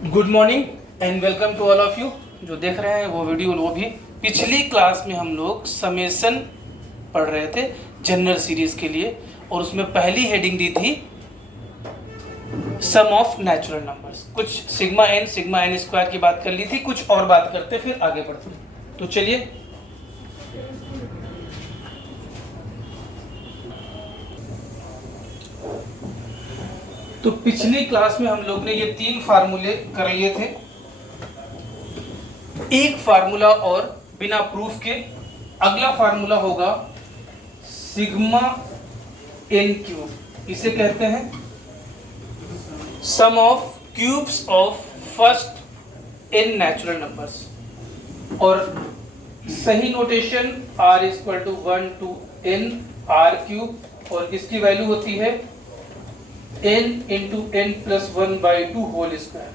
Good morning and welcome to all of you. जो देख रहे हैं वो वीडियो, वो भी पिछली क्लास में हम लोग समेसन पढ़ रहे थे जनरल सीरीज के लिए, और उसमें पहली हेडिंग दी थी सम ऑफ नेचुरल नंबर्स। कुछ सिग्मा एन स्क्वायर की बात कर ली थी, कुछ और बात करते फिर आगे बढ़ते। तो चलिए तो पिछली क्लास में हम लोग ने ये 3 फार्मूले कर लिए थे। एक फार्मूला और बिना प्रूफ के। अगला फार्मूला होगा सिग्मा एन क्यूब। इसे कहते हैं sum of cubes of first n natural numbers, और सही notation r equal to 1 to n r cube, और इसकी वैल्यू होती है n into n plus 1/2 whole square,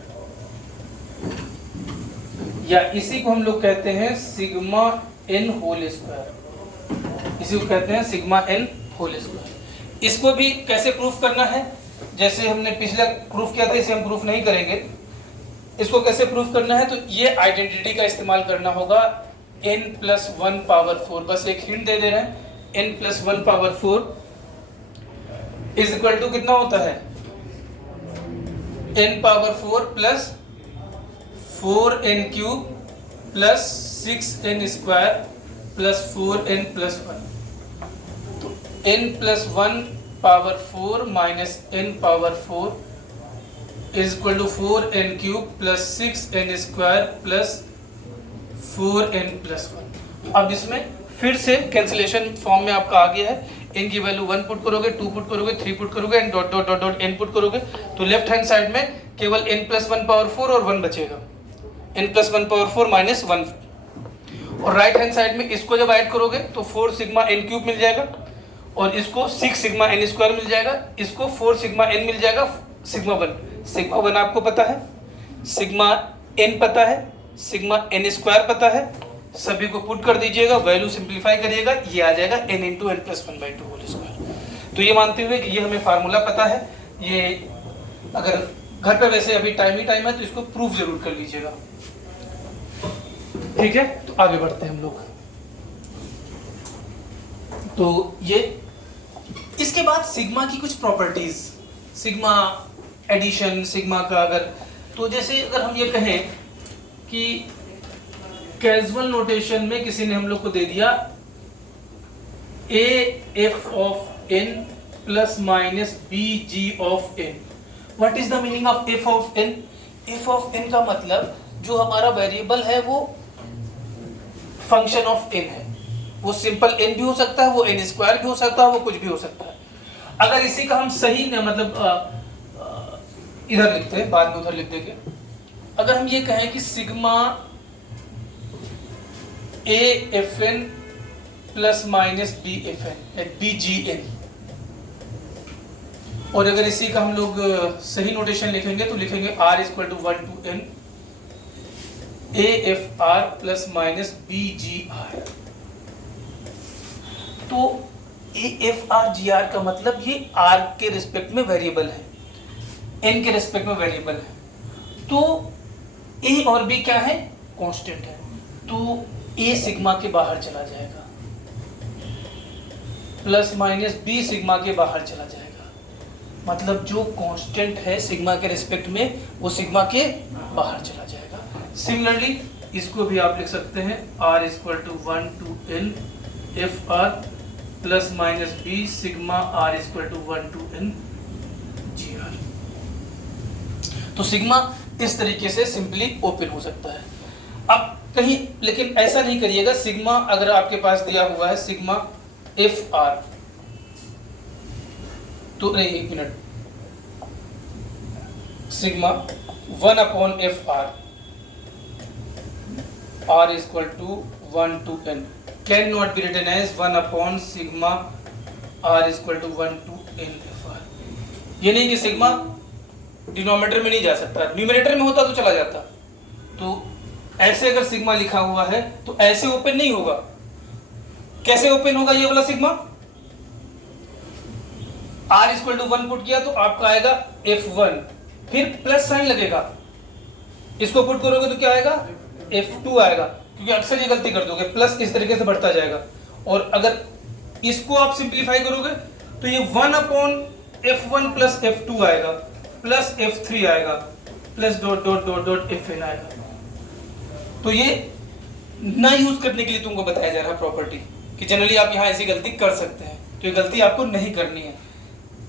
या इसी को हम लोग कहते हैं सिग्मा n होल स्क्वायर। इसी को कहते हैं सिग्मा n होल स्क्वायर। इसको भी कैसे प्रूफ करना है, जैसे हमने पिछला प्रूफ किया था, इसे हम प्रूफ नहीं करेंगे। इसको कैसे प्रूफ करना है, तो ये आइडेंटिटी का इस्तेमाल करना होगा। n प्लस 1 पावर 4, बस एक हिंट दे रहे हैं। n plus 1 power 4 is equal to कितना होता है, n power 4 plus 4n cube plus 6n square plus 4n plus 1। तो n plus 1 power 4 minus n power 4 is equal to 4n cube plus 6n square plus 4n plus 1। अब इसमें फिर से cancellation form में आपका आ गया है। n की वैल्यू 1 पुट करोगे, 2 पुट करोगे, 3 पुट करोगे and dot dot dot dot n put करोगे, तो लेफ्ट हैंड साइड में केवल n प्लस 1 पावर 4 और 1 बचेगा। n plus 1 power 4 minus 1। और राइट हैंड साइड में इसको जब ऐड करोगे तो 4 सिग्मा n क्यूब मिल जाएगा, और इसको 6 सिग्मा n स्क्वायर मिल जाएगा, इसको 4 सिग्मा n मिल जाएगा। सिग्मा 1 आपको पता है, सिग्मा n पता है, सिग्मा n स्क्वायर पता है। सभी को पुट कर दीजिएगा, वैल्यू सिंप्लीफाई करिएगा, ये आ जाएगा n into n plus 1/2 whole square. तो ये मानते हुए कि ये हमें फार्मूला पता है, ये अगर घर पे वैसे अभी टाइम ही टाइम है तो इसको प्रूफ जरूर कर लीजिएगा। ठीक है, तो आगे बढ़ते हैं हम लोग। तो ये इसके बाद सिग्मा की कुछ प्रॉपर्टीज, सिग्मा एडिशन, सिग्मा का अगर, तो जैसे अगर हम ये कहें कि कैजुअल नोटेशन में किसी ने हम लोग को दे दिया a f of n plus minus b g of n। What is the meaning of f of n? f of n का मतलब जो हमारा वेरिएबल है वो फंक्शन ऑफ n है। वो सिंपल n भी हो सकता है, वो n स्क्वायर भी हो सकता है, वो कुछ भी हो सकता है। अगर इसी का हम सही न मतलब इधर लिखते हैं, बाद में उधर लिख देंगे। अगर हम ये कहें कि sigma a f n plus minus b f n b g n, और अगर इसी का हम लोग सही नोटेशन लिखेंगे तो लिखेंगे r equal to 1 to n a f r plus minus b g r। तो a f r g r का मतलब ये r के रिस्पेक्ट में वेरिएबल है, n के रिस्पेक्ट में वेरिएबल है। तो a और b क्या है, कांस्टेंट है। तो a सिग्मा के बाहर चला जाएगा, प्लस माइनस b सिग्मा के बाहर चला जाएगा। मतलब जो कांस्टेंट है सिग्मा के रिस्पेक्ट में, वो सिग्मा के बाहर चला जाएगा। सिमिलरली इसको भी आप लिख सकते हैं r equal to 1 to n F R plus minus b sigma r equal to 1 to n G R. तो सिग्मा इस तरीके से सिंपली ओपन हो सकता है। अब कहीं लेकिन ऐसा नहीं करिएगा, सिग्मा अगर आपके पास दिया हुआ है सिग्मा एफ आर, तो नहीं, एक minute, sigma 1 upon F R, r equal to 1 to n can not be written as 1 upon sigma r equal to 1 to n F R. ये नहीं कि सिग्मा डिनोमिनेटर में नहीं जा सकता, न्यूमरेटर में होता तो चला जाता। तो ऐसे अगर सिग्मा लिखा हुआ है तो ऐसे ओपन नहीं होगा। कैसे ओपन होगा ये वाला sigma? r equal to 1 put किया तो आपका आएगा f1, फिर प्लस साइन लगेगा, इसको पुट करोगे तो क्या आएगा, F2 आएगा, क्योंकि अक्सर ये गलती कर दोगे, प्लस इस तरीके से बढ़ता जाएगा। और अगर इसको आप सिंप्लीफाई करोगे तो ये 1/F1 प्लस F2 आएगा, प्लस F3 आएगा, plus dot dot dot dot Fn आएगा। तो ये ना यूज करने के लिए तुमको बताया जा रहा है प्रॉपर्टी, कि जनरली आप यहाँ ऐसी गलती कर सकते हैं, तो ये गलती आपको नहीं करनी है।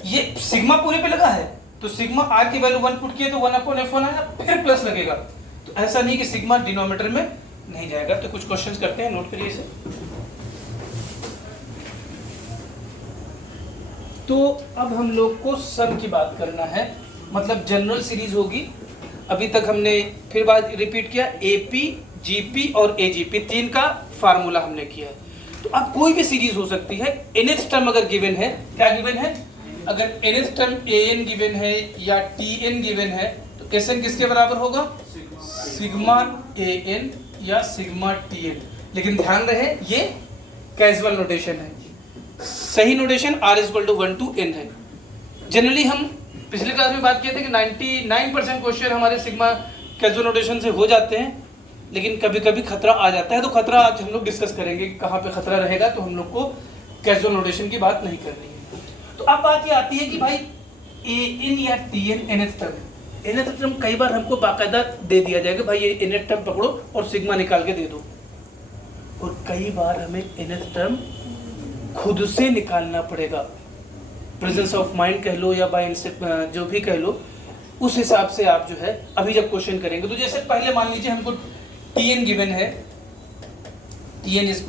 ये सिग्मा पूरे पे लगा है, तो सिग्मा आर की वैल्यू 1 पुट किए तो 1/F1 आएगा, फिर प्लस लगेगा। तो ऐसा नहीं कि सिग्मा डिनोमिनेटर में नहीं जाएगा। तो कुछ क्वेश्चंस करते हैं, नोट करिए इसे। तो अब हम लोग को सम की बात करना है, मतलब जनरल सीरीज होगी। अभी तक हमने फिर बात रिपीट किया, एपी, जीपी और एजीपी, तीन का फार्मूला हमने किया। तो अब कोई भी सीरीज हो सकती है, nth टर्म अगर गिवन है, क्या गिवन है, अगर nth टर्म an गिवन है या tn गिवन है, तो sn किसके बराबर होगा, सिग्मा an या सिग्मा tn। लेकिन ध्यान रहे ये कैजुअल नोटेशन है, सही नोटेशन r = 1 to n है। जनरली हम पिछले क्लास में बात किए थे कि 99% क्वेश्चन हमारे सिग्मा कैजुअल नोटेशन से हो जाते हैं, लेकिन कभी कभी खतरा आ जाता है। तो खतरा आज हम लोग डिस्कस करेंगे कि कहाँ पे खतरा रहेगा, तो हम लोग को कैजुअल नोटेशन की बात नहीं करनी है। तो अब बात ये आती है कि भाई an या tn nth टर्म कई बार हमको बाकायदा दे दिया जाएगा, भाई ये nth टर्म पकड़ो और सिग्मा निकाल के दे दो, और कई बार हमें nth टर्म खुद से निकालना पड़ेगा, प्रेजेंस ऑफ माइंड कह लो या बाय जो भी कह लो, उस हिसाब से आप जो है अभी जब क्वेश्चन करेंगे। तो जैसे पहले मान लीजिए हमको tn गिवन है, tn =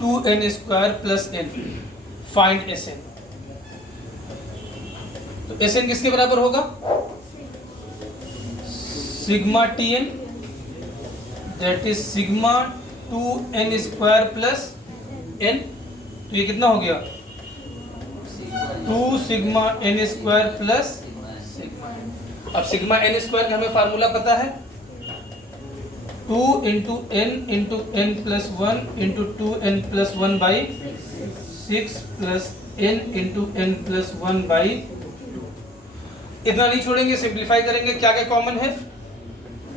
2n² + n, find sn। तो sn किसके बराबर होगा, sigma tn, that is sigma 2n² + n। तो ये कितना हो गया, 2 सिग्मा n² + सिग्मा। अब सिग्मा n² का हमें फार्मूला पता है, 2 × n × n + 1 × 2n + 1/6 + n × n + 1/2। इतना नहीं छोड़ेंगे, सिंप्लीफाई करेंगे, क्या क्या कॉमन है,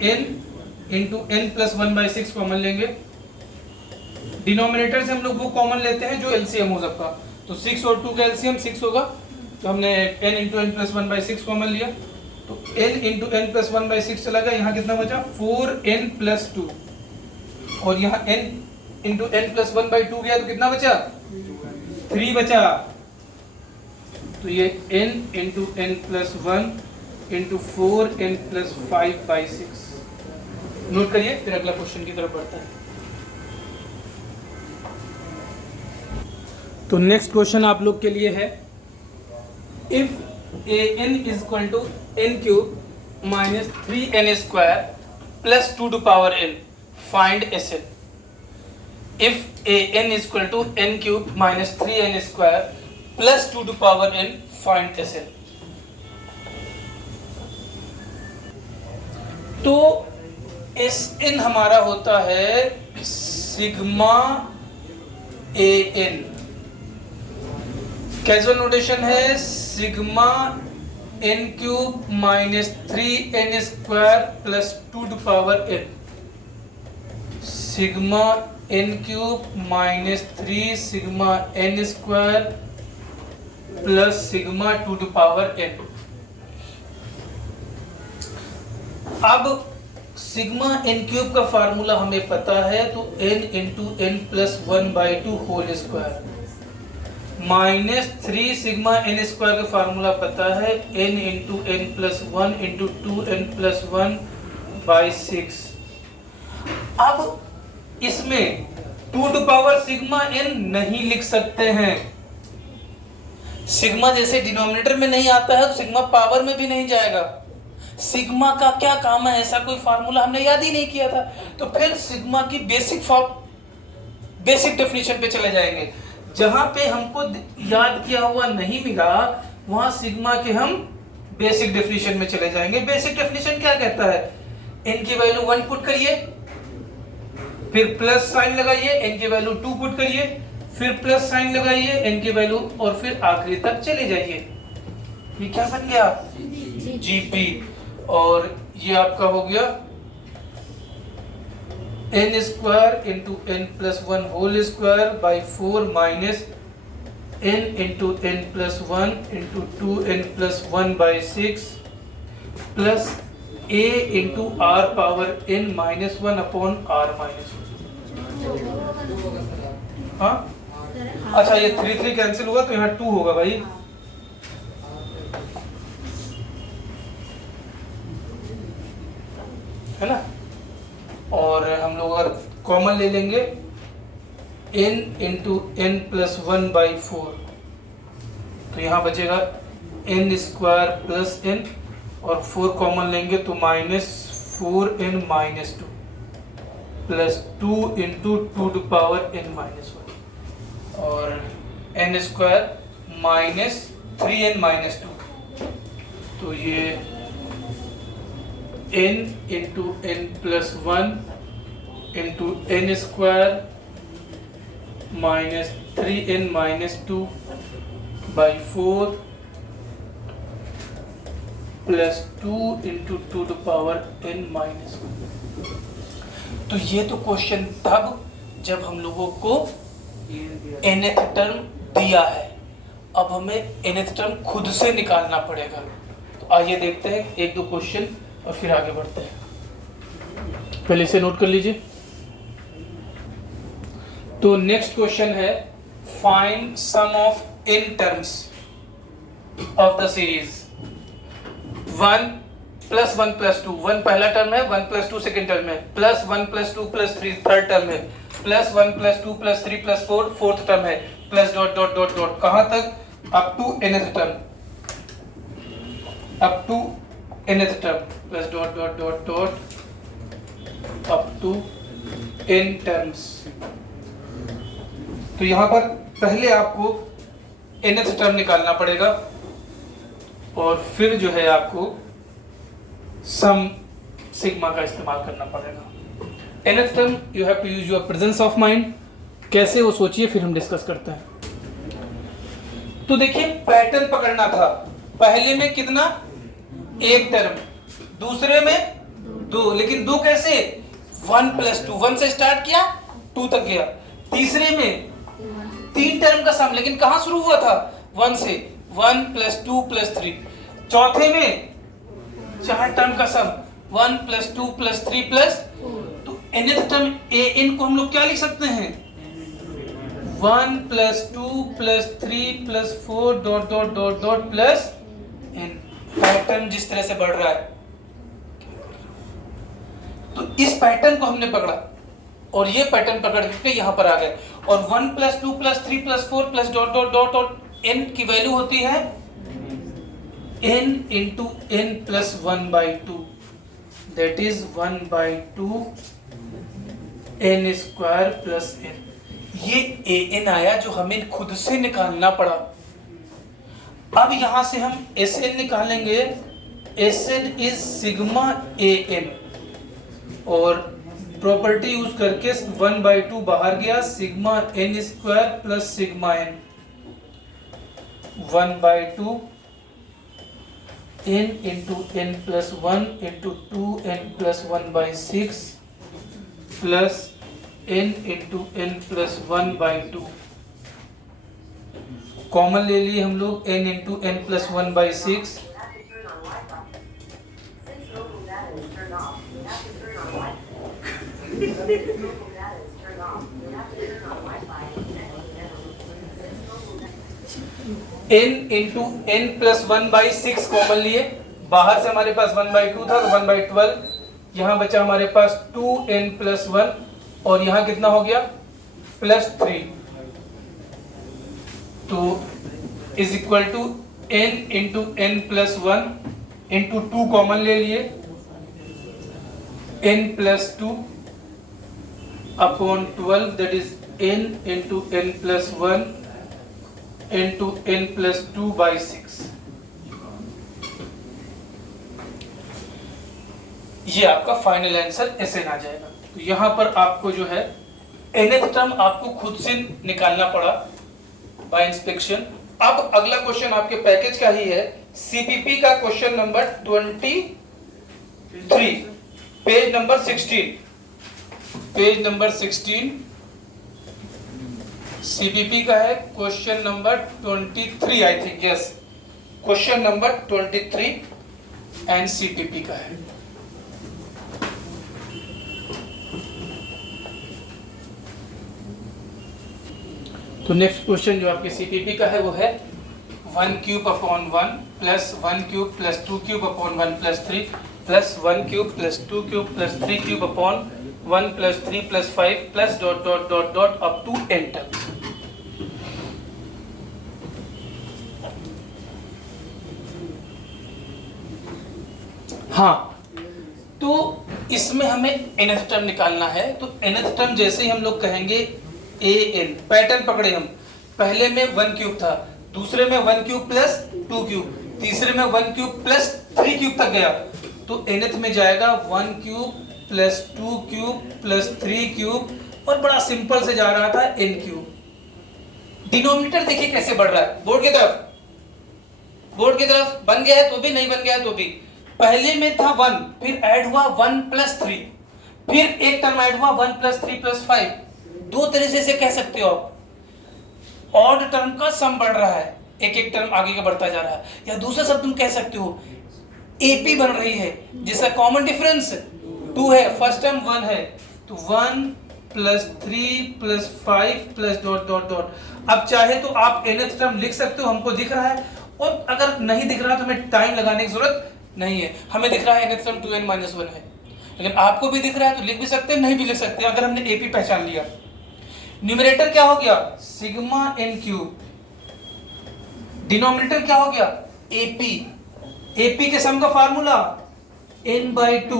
n × n + 1/6 कॉमन लेंगे। डिनोमिनेटर से हम लोग वो कॉमन लेते हैं जो एलसीएम हो सबका, तो 6 और 2 का एलसीएम 6 होगा, तो हमने n × n + 1/6 कॉमन लिया, तो n × n + 1/6 चला गया, यहाँ कितना बचा 4n + 2, और यहाँ n × n + 1/2 गया, तो कितना बचा 3 बचा। तो ये n × n + 1 × 4n + 5/6। नोट करिए, फिर अगला क्वेश्चन की तरफ बढ़ता है। तो नेक्स्ट क्वेश्चन आप लोग के लिए है, if an = n³ - 3n² + 2 n, find sn। If an = n³ - 3n² + 2 n, find sn। तो sn हमारा होता है सिग्मा an, कैजुअल नोटेशन है sigma n³ - 3n² + 2 n, sigma n³ - 3 sigma n² + sigma 2 n। अब सिग्मा n³ का formula हमें पता है, तो n × n + 1/2 whole square, -3 sigma n² का फार्मूला पता है, n × n + 1 × 2n + 1/6। अब इसमें 2 सिग्मा n नहीं लिख सकते हैं, सिग्मा जैसे डिनोमिनेटर में नहीं आता है तो सिग्मा पावर में भी नहीं जाएगा। सिग्मा का क्या काम है, ऐसा कोई फार्मूला हमने याद ही नहीं किया था, तो फिर सिग्मा की बेसिक डेफिनेशन पे चले जाएंगे। जहां पे हमको याद किया हुआ नहीं मिला, वहां सिग्मा के हम बेसिक डेफिनेशन में चले जाएंगे। बेसिक डेफिनेशन क्या कहता है, n की वैल्यू 1 पुट करिए, फिर प्लस साइन लगाइए, n की वैल्यू 2 पुट करिए, फिर प्लस साइन लगाइए, n की वैल्यू, और फिर आखिरी तक चले जाइए। ये क्या बन गया, जीपी, और ये आपका हो गया n square into n plus one whole square by 4 minus n into n plus one into 2n plus one by 6 plus a into r power n minus one upon r minus one. हाँ अच्छा, ये 3 cancel हुआ तो यहाँ 2 होगा भाई। है ना। और हम लोग अगर कॉमन ले लेंगे n into n plus one by 4 तो यहाँ बचेगा n स्क्वायर प्लस n और 4 कॉमन लेंगे तो minus 4n minus 2 plus 2 into 2 to power n minus 1 और n square minus 3n minus 2 तो ये n into n plus 1 into n square minus 3n minus 2 by 4 plus 2 into 2 to power n minus 1। तो ये तो question तब जब हम लोगों को nth टर्म दिया है, अब हमें nth टर्म खुद से निकालना पड़ेगा। तो आइए देखते हैं एक दो क्वेश्चन और फिर आगे बढ़ते हैं। पहले इसे नोट कर लीजिए। तो नेक्स्ट क्वेश्चन है find sum of n terms of the series 1 plus 1 plus 2, 1 पहला टर्म है, 1 प्लस 2 सेकेंड टर्म है, plus 1 plus 2 plus 3 third term है, plus 1 plus 2 plus 3 plus 4 fourth term है, plus dot dot dot dot कहाँ तक up to nth term, up to nth term plus dot dot dot dot up to n terms. तो यहाँ पर पहले आपको nth term निकालना पड़ेगा और फिर जो है आपको सम सिग्मा का इस्तेमाल करना पड़ेगा। nth term you have to use your presence of mind. कैसे वो सोचिए, फिर हम डिस्कस करते हैं। तो देखिए पैटर्न पकड़ना था। पहले में कितना, एक टर्म, दूसरे में 2, लेकिन 2 कैसे, 1 प्लस 2, 1 से स्टार्ट किया 2 तक गया। तीसरे में 3 टर्म का सम, लेकिन कहां शुरू हुआ था, 1 से, 1 प्लस 2 प्लस 3। चौथे में 4 टर्म का सम, 1 प्लस 2 प्लस 3 प्लस, तो nth टर्म an को हम लोग क्या लिख सकते हैं, 1 plus 2 plus 3 plus 4 dot dot dot dot plus n। Pattern जिस तरह से बढ़ रहा है, तो इस पैटर्न को हमने पकड़ा और ये पैटर्न पकड़ के यहां पर आ गए। और 1 plus 2 plus 3 plus 4 plus dot dot dot dot n की वैल्यू होती है n into n plus 1 by 2, that is 1 by 2 n square plus n। ये an आया जो हमें खुद से निकालना पड़ा। अब यहां से हम Sn निकालेंगे। Sn इज सिग्मा an और प्रॉपर्टी यूज करके 1 बाई 2 बाहर गया, sigma n square plus sigma n, 1 by 2 n into n plus 1 into 2n plus 1 by 6 plus n into n plus 1 by 2। Common ले लिए हम लोग n into n plus 1 by 6, n into n plus 1 by 6 common लिए। बाहर से हमारे पास 1 by 2 था तो 1 बाई 12, यहाँ बचा हमारे पास 2n प्लस 1 और यहाँ कितना हो गया प्लस 3, तो is equal to n into n plus 1 into 2 common ले लिए, n plus 2 upon 12, that is n into n plus 1 into n plus 2 by 6। ये आपका फाइनल आंसर Sn आ जाएगा। तो यहाँ पर आपको जो है nth टर्म आपको खुद से निकालना पड़ा बाय इंस्पेक्शन। अब अगला क्वेश्चन आपके पैकेज का ही है, सीपीपी का question number 20 3, page number 16, page number 16 CPP का है, question number 23 I think, yes, question number 23 and CPP का है। तो नेक्स्ट क्वेश्चन जो आपके सीपीपी का है वो है 1 cube upon 1 plus 1 cube plus 2 cube upon 1 plus 3 plus 1 cube plus 2 cube plus 3 cube upon 1 plus 3 plus 5 plus dot dot dot dot up to n तक। हाँ, तो इसमें हमें nth टर्म निकालना है। तो nth टर्म जैसे ही हम लोग कहेंगे an, पैटर्न पकड़े हम, पहले में 1 क्यूब था, दूसरे में 1 क्यूब प्लस 2 क्यूब, तीसरे में 1 क्यूब प्लस 3 क्यूब तक गया, तो nth में जाएगा 1 cube plus 2 cube plus 3 cube, और बड़ा सिंपल से जा रहा था n क्यूब। डिनोमिनेटर देखिए कैसे बढ़ रहा है, बोर्ड की तरफ, बोर्ड की तरफ, बन गया है तो भी, नहीं बन गया है तो भी। पहले में था 1, फिर ऐड हुआ 1 प्लस 3, फिर एक टर्म ऐड हुआ 1 प्लस 3 प्लस 5। दो तरीके से कह सकते हो आप, ऑड टर्म का सम बढ़ रहा है, एक एक टर्म आगे का बढ़ता जा रहा है, या दूसरा शब्द तुम कह सकते हो एपी बन रही है, जिसका कॉमन डिफरेंस 2 है, फर्स्ट टर्म 1 है, तो 1 plus 3 plus 5 plus dot dot dot. अब चाहे तो आप nth टर्म लिख सकते हो, हमको दिख रहा है, और अगर नहीं दिख रहा तो हमें टाइम लगाने की जरूरत नहीं है, हमें दिख रहा है nth टर्म 2n-1 है, लेकिन आपको भी दिख रहा है तो लिख भी सकते हैं, नहीं भी लिख सकते हैं, अगर हमने एपी पहचान लिया। न्यूमरेटर क्या हो गया, सिग्मा n क्यूब, डिनोमिनेटर क्या हो गया, एपी, एपी के सम का formula n/2,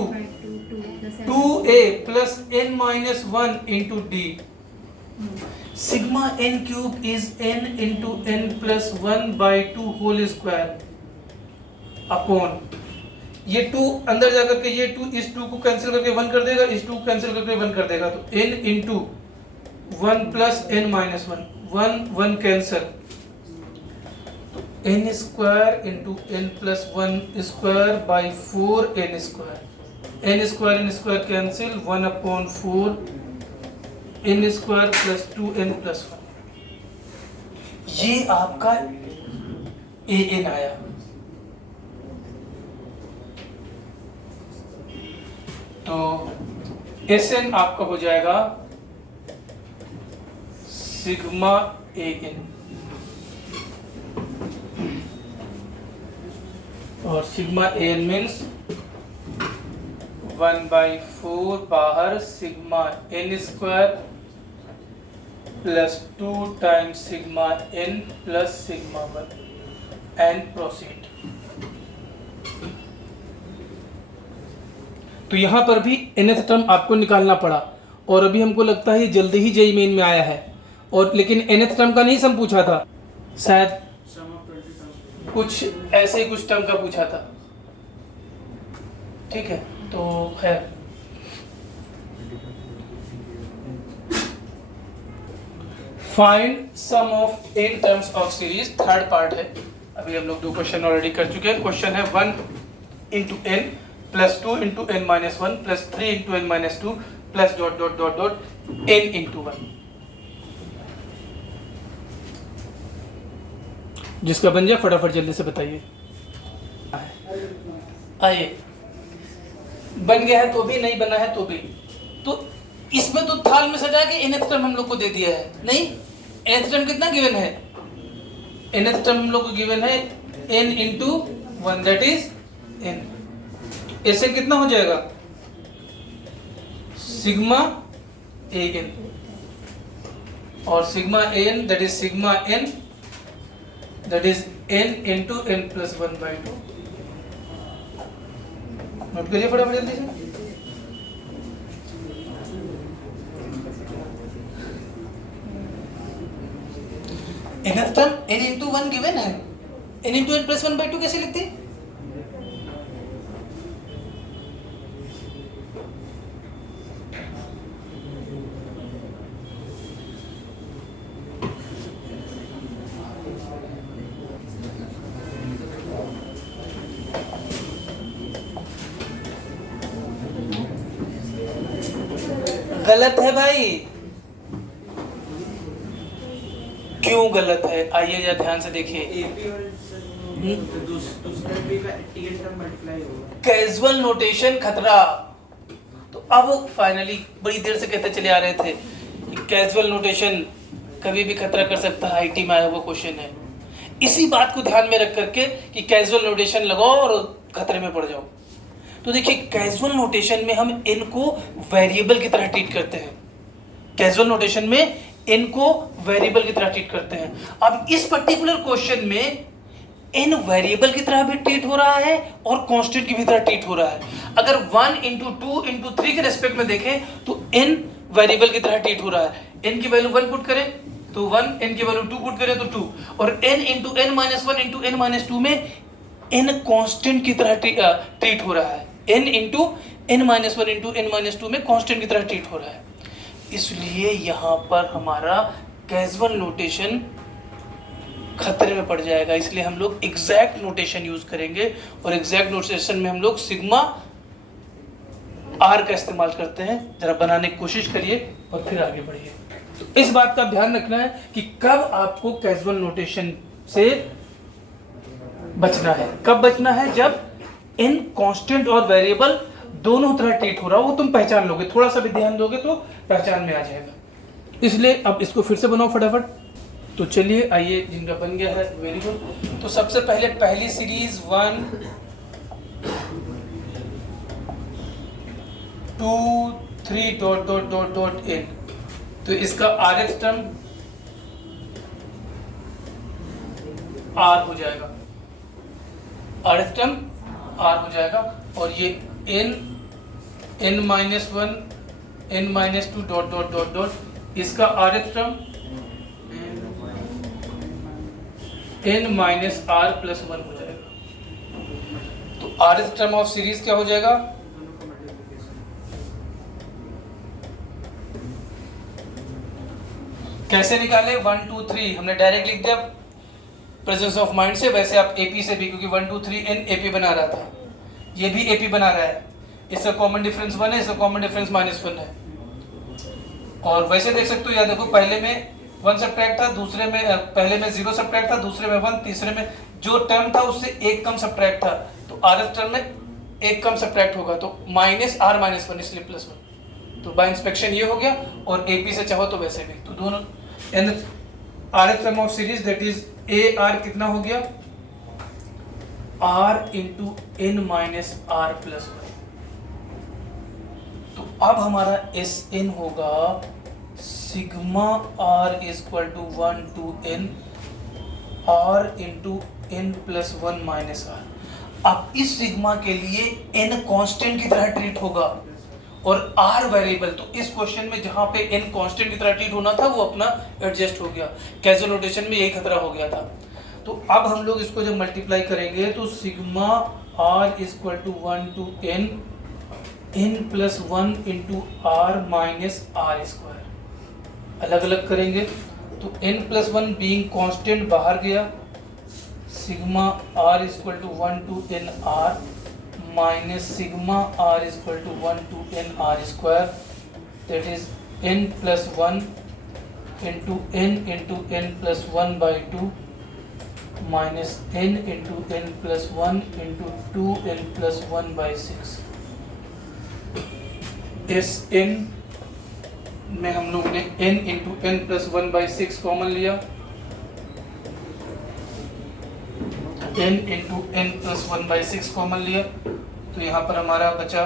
2a plus n-1 into d, sigma n cube is n into n plus 1/2 whole square upon, ये 2 अंदर जाकर के ये 2 इस 2 को कैंसिल करके 1 कर देगा, इस 2 को कैंसिल करके 1 कर देगा, तो n into 1 plus n-1, 1 cancel, तो n square into n plus 1 square by 4n square, n square cancel, 1 upon 4 n square plus 2n plus 1, ये आपका an आया। तो Sn आपका हो जाएगा सिग्मा an, और सिग्मा an मीन्स 1/4 बाहर sigma n square plus 2 times sigma n plus sigma 1 and proceed. तो यहाँ पर भी nth टर्म आपको निकालना पड़ा, और अभी हमको लगता है जल्दी ही जेईई मेन में आया है, और लेकिन nth टर्म का नहीं सम पूछा था, शायद कुछ ऐसे ही कुछ टर्म का पूछा था, ठीक है। तो है find sum of n terms of series, third part है। अभी हम लोग 2 क्वेश्चन ऑलरेडी कर चुके हैं। क्वेश्चन है 1 into n plus 2 into n-1 plus 3 into n-2 plus dot dot dot dot n into 1, जिसका बन जाए फटाफट जल्दी से बताइए। आइए, बन गया है तो भी, नहीं बना है तो भी, तो इसमें तो थाल में सजा के nth टर्म हम लोग को दे दिया है, नहीं nth टर्म कितना गिवन है, nth टर्म हम लोग को गिवन है n into 1 that is n, ऐसे कितना हो जाएगा सिग्मा an, और sigma an that is sigma n that is n into n plus 1/2। Note करिए फटाफट जल्दी से। nth term n into 1 given है, n इंटू n प्लस 1/2 कैसे लिखते हैं? गलत है भाई। क्यों गलत है? आइए जरा ध्यान से देखिए। कैजुअल नोटेशन खतरा। तो अब फाइनली बड़ी देर से कहते चले आ रहे थे कैजुअल नोटेशन कभी भी खतरा कर सकता है, आईटी में आया हुआ क्वेश्चन है। इसी बात को ध्यान में रख करके कि कैजुअल नोटेशन लगाओ और खतरे में पड़ जाओ। तो देखिए कैजुअल नोटेशन में हम n को वेरिएबल की तरह ट्रीट करते हैं। कैजुअल नोटेशन में n को वेरिएबल की तरह ट्रीट करते हैं। अब इस पर्टिकुलर क्वेश्चन में n वेरिएबल की तरह भी ट्रीट हो रहा है और कांस्टेंट की भी तरह ट्रीट हो रहा है। अगर 1 इंटू 2 इंटू 3 के रेस्पेक्ट में देखें तो n वेरिएबल की तरह ट्रीट हो रहा है। n की वैल्यू 1 पुट करें तो 1, n की वैल्यू 2 पुट करें तो 2, और n into n minus 1 into n minus 2 में n कांस्टेंट की तरह ट्रीट हो रहा है। n into n minus 1 into n minus 2 में कांस्टेंट की तरह ट्रीट हो रहा है। इसलिए यहाँ पर हमारा कैजुअल नोटेशन खतरे में पड़ जाएगा। इसलिए हम लोग एग्जैक्ट नोटेशन यूज करेंगे और एग्जैक्ट नोटेशन में हम लोग सिग्मा आर का इस्तेमाल करते हैं। जरा बनाने की कोशिश करिए और फिर आगे बढ़िए। तो इस बात का ध्यान रखना है कि कब आपको कैजुअल नोटेशन से बचना है। कब बचना है? जब इन कांस्टेंट और वेरिएबल दोनों तरह ट्रीट हो रहा हो, वो तुम पहचान लोगे। थोड़ा सा भी ध्यान दोगे तो पहचान में आ जाएगा। इसलिए अब इसको फिर से बनाओ फटाफट। तो चलिए आइए, जिनका बन गया है वेरी गुड। तो सबसे पहले पहली series 1 2 3 dot dot dot dot n। तो इसका rx टर्म r हो जाएगा, rx टर्म r हो जाएगा। और ये n minus 1 n minus 2 dot dot dot dot, इसका rx term n minus r plus 1 हो जाएगा। तो rx टर्म ऑफ सीरीज क्या हो जाएगा? कैसे निकाले? 1 2 3 हमने डायरेक्ट लिख दिया प्रेजेंस ऑफ माइंड से। वैसे आप एपी से भी, क्योंकि 1 2 3 n एपी बना रहा था, ये भी एपी बना रहा है। इसका कॉमन डिफरेंस 1 है, इसका कॉमन डिफरेंस -1 है। और वैसे देख सकते हो, या देखो पहले में 1 सब्ट्रैक्ट था, दूसरे में पहले में 0 सब्ट्रैक्ट था, दूसरे में 1, तीसरे में जो टर्म था उससे एक कम सब्ट्रैक्ट था। तो आरएस टर्म में एक कम सब्ट्रैक्ट होगा, तो -r-1 इसलिए +1। तो बाय इंस्पेक्शन ये हो गया, और एपी से चाहो तो वैसे भी। तो दोनों RS term of series that is AR कितना हो गया? r into n minus r plus 1। तो अब हमारा SN होगा sigma r equal to 1 to n r into n plus 1 minus r। अब इस सिग्मा के लिए n कांस्टेंट की तरह ट्रीट होगा और r वेरिएबल। तो इस क्वेश्चन में जहां पे n कांस्टेंट की तरह ट्रीट होना था वो अपना एडजस्ट हो गया। कैजुअल नोटेशन में यही खतरा हो गया था। तो अब हम लोग इसको जब मल्टीप्लाई करेंगे तो sigma r equal to 1 to n plus 1 into r minus r square. अलग अलग करेंगे तो n प्लस 1 बीइंग कांस्टेंट बाहर गया, sigma r equal to 1 to n r minus sigma r equal to 1 to n r square, that is n plus 1 into n plus 1 by 2 minus n into n plus 1 into 2n plus 1 by 6। इस n में हम लोग ने n into n plus 1 by 6 common लिया, n into n plus 1 by 6 common लिया। तो यहाँ पर हमारा बचा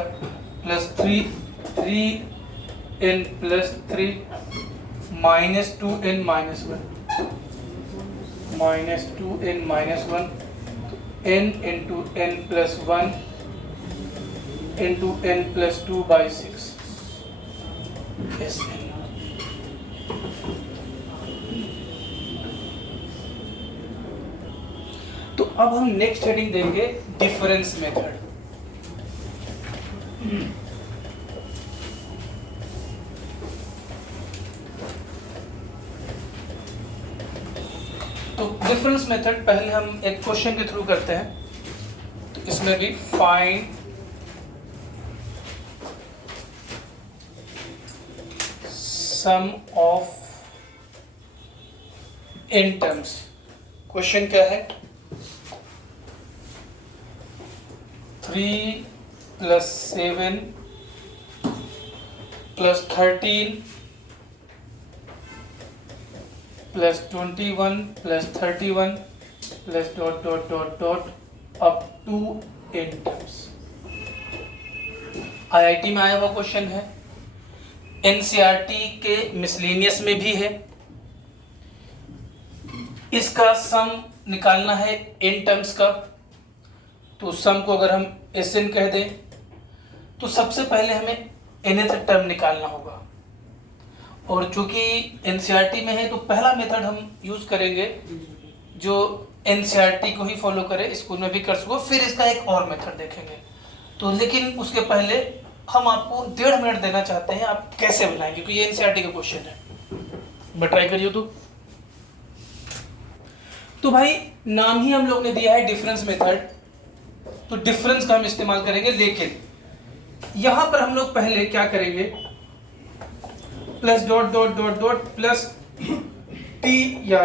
plus 3n plus 3 minus 2n minus 1 minus 2n minus 1। तो n into n plus 1 into n plus 2 by 6 SN। तो अब हम नेक्स्ट हेडिंग देंगे डिफरेंस मेथड। तो डिफरेंस मेथड पहले हम एक क्वेश्चन के थ्रू करते हैं। तो इसमें भी find sum of n terms. Question क्या है? 3 + 7 + 13 + 21 + 31 + ... up to n terms. IIT में आया हुआ क्वेश्चन है, NCERT के मिसलेनियस में भी है। इसका सम निकालना है n टर्म्स का। तो सम को अगर हम Sn कह दें तो सबसे पहले हमें nth टर्म निकालना होगा, और चूंकि NCERT में है तो पहला मेथड हम यूज करेंगे जो NCERT को ही फॉलो करे, स्कूल में भी कर सको, फिर इसका एक और मेथड देखेंगे। तो लेकिन उसके पहले हम आपको 1.5 मिनट देना चाहते हैं आप कैसे बनाएंगे, क्योंकि ये NCERT का क्वेश्चन है। बट ट्राई करिए। तो भाई नाम ही हम लोग ने दिया है डिफरेंस मेथड, तो डिफरेंस का हम इस्तेमाल करेंगे। लेकिन यहां पर हम लोग पहले क्या करेंगे, प्लस ... प्लस टी या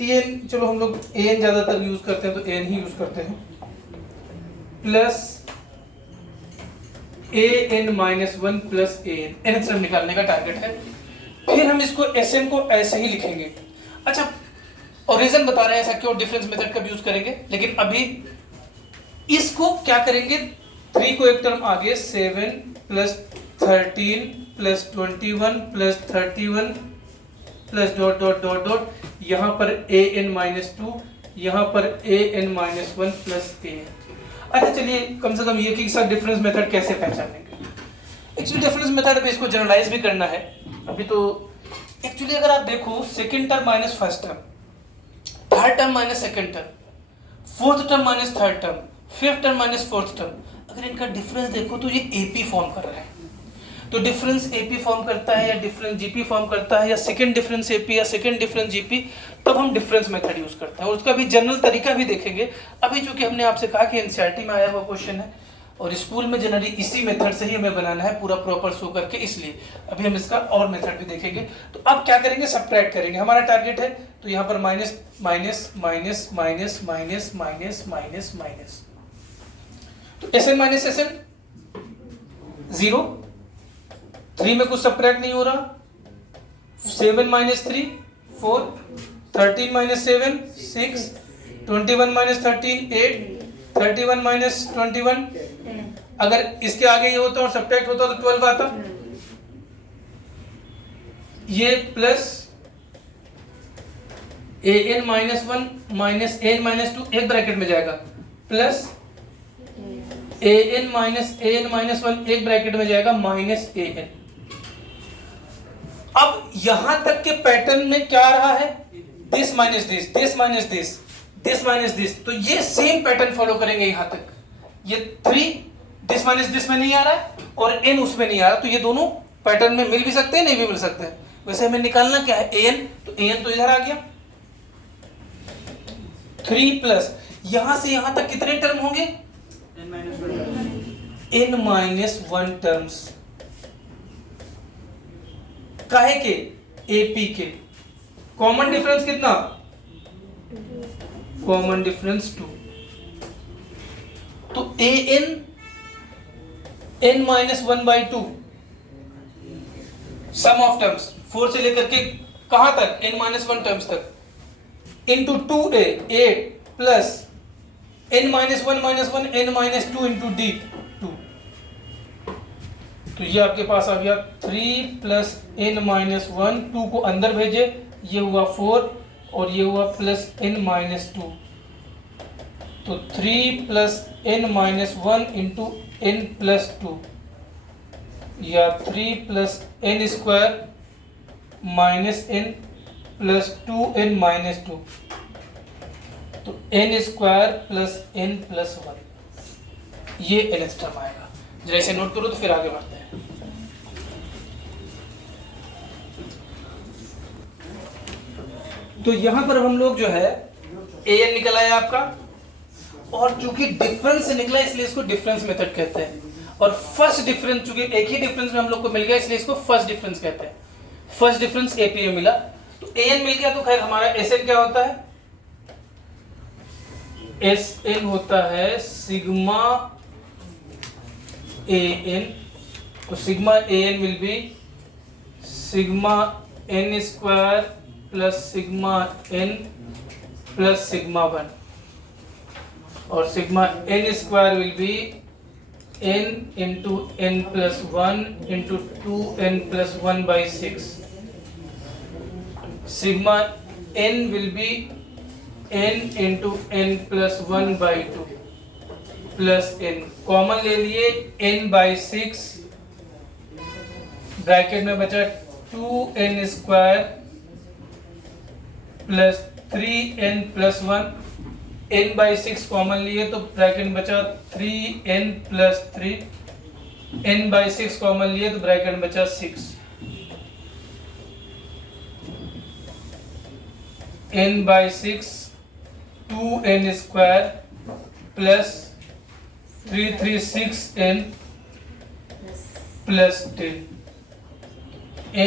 tn, चलो हम लोग an ज्यादातर यूज करते हैं तो an ही यूज करते हैं, plus an-1 plus an, nth term निकालने का टारगेट है। फिर हम इसको Sn को ऐसे ही लिखेंगे। अच्छा, और रीजन बता रहे हैं ऐसा क्यों डिफरेंस मेथड का यूज करेंगे, लेकिन अभी इसको क्या करेंगे, 3 को एक टर्म आगे 7 + 13 + 21 + 31 + ... यहाँ पर an-2, यहाँ पर an-1 प्लस an। अच्छा चलिए, कम से कम ये कि सर डिफरेंस मेथड कैसे पहचानेंगे। एक्चुअली डिफरेंस मेथड अभी इसको जनरलाइज भी करना है। अभी तो एक्चुअली अगर आप देखो, second term minus first term, third term minus second term, fourth term minus third term, fifth term minus fourth term, अगर इनका डिफरेंस देखो तो ये AP फॉर्म कर रहा है। तो डिफरेंस AP फॉर्म करता है या डिफरेंस GP फॉर्म करता है या सेकंड डिफरेंस AP या सेकंड डिफरेंस GP, तब हम डिफरेंस मेथड यूज करते हैं। और उसका भी जनरल तरीका भी देखेंगे। अभी चूंकि हमने आपसे कहा कि NCERT में आया हुआ क्वेश्चन है और स्कूल में जनरली इसी मेथड से ही हमें बनाना है पूरा प्रॉपर शो करके, इसलिए अभी हम इसका और मेथड भी देखेंगे। तो अब क्या करेंगे, सब्ट्रैक्ट करेंगे। हमारा टारगेट है तो यहाँ पर minus minus minus minus minus minus minus minus, तो Sn माइनस Sn 0, 3 में कुछ सब्ट्रैक्ट नहीं हो रहा, 7 - 3 4, 13 - 7 6, 21 - 13 8, 31 - 21, अगर इसके आगे ये होता और सब्ट्रैक्ट होता तो 12 आता। ये प्लस an-1 - an-2 एक ब्रैकेट में जाएगा, प्लस an-1 एक ब्रैकेट में जाएगा, माइनस an। अब यहां तक के पैटर्न में क्या आ रहा है, this minus this, this minus this, this minus this, तो ये सेम पैटर्न फॉलो करेंगे यहां तक। ये 3 दिस माइनस दिस में नहीं आ रहा है और n उसमें नहीं आ रहा, तो ये दोनों पैटर्न में मिल भी सकते हैं, नहीं भी मिल सकते हैं। वैसे हमें निकालना क्या है, an, तो an तो इधर आ गया, 3 प्लस यहां से यहां तक कितने टर्म होंगे, n-1 टर्म्स, काहे के, AP के। कॉमन डिफरेंस कितना, कॉमन डिफरेंस 2, तो an n-1/2 some of terms 4 से लेकर के कहां तक, n-1 टर्म्स तक, into 2a 8 plus n-1 n-2 into d 2, तो ये आपके पास आ गया 3 प्लस n-1, 2 को अंदर भेजे, ये हुआ 4 और ये हुआ प्लस n-2, तो 3 plus n-1 into n plus 2, या 3 plus n square minus n plus 2n minus 2, तो n square plus n plus 1, ये nth टर्म आएगा। जरा इसे नोट करो तो फिर आगे बढ़ते हैं। तो यहां पर हम लोग जो है an निकल आया आपका, और चूंकि डिफरेंस से निकला इसलिए इसको डिफरेंस मेथड कहते हैं। और फर्स्ट डिफरेंस, चूंकि एक ही डिफरेंस में हम लोग को मिल गया इसलिए इसको फर्स्ट डिफरेंस कहते हैं। फर्स्ट डिफरेंस एपी में मिला, तो एन मिल गया तो खैर हमारा एस एन क्या होता है, एस एन होता है सिग्मा ए एन, तो sigma A N will be sigma N square plus sigma N plus sigma 1, और sigma N square will be n into n plus 1 into 2n plus 1 by 6. Sigma n will be n into n plus 1 by 2 plus n. Common ले लिए n by 6, bracket में बचा 2n square plus 3n plus 1, n by 6 common लिए तो bracket में बचा 3n plus 3, n by 6 common लिए तो ब्रैकेट में बचा 6, n by 6 2n square plus 336n plus 10,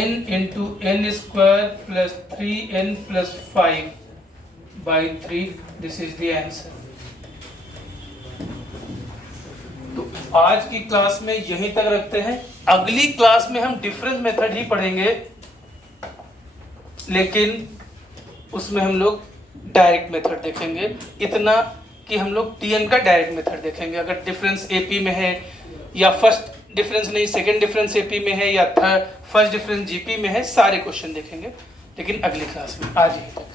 n into n square plus 3n plus 5 by 3, this is the answer. तो आज की क्लास में यहीं तक रखते हैं, अगली क्लास में हम डिफरेंस मेथड ही पढ़ेंगे, लेकिन उसमें हम लोग डायरेक्ट मेथड देखेंगे, इतना कि हम लोग टीएन का डायरेक्ट मेथड देखेंगे। अगर डिफरेंस एपी में है या फर्स्ट डिफरेंस नहीं सेकंड डिफरेंस एपी में है या फर्स्ट डिफरेंस जीपी में है, सारे क्वेश्चन देखेंगे, लेकिन अगली क्लास में। आज ही तक।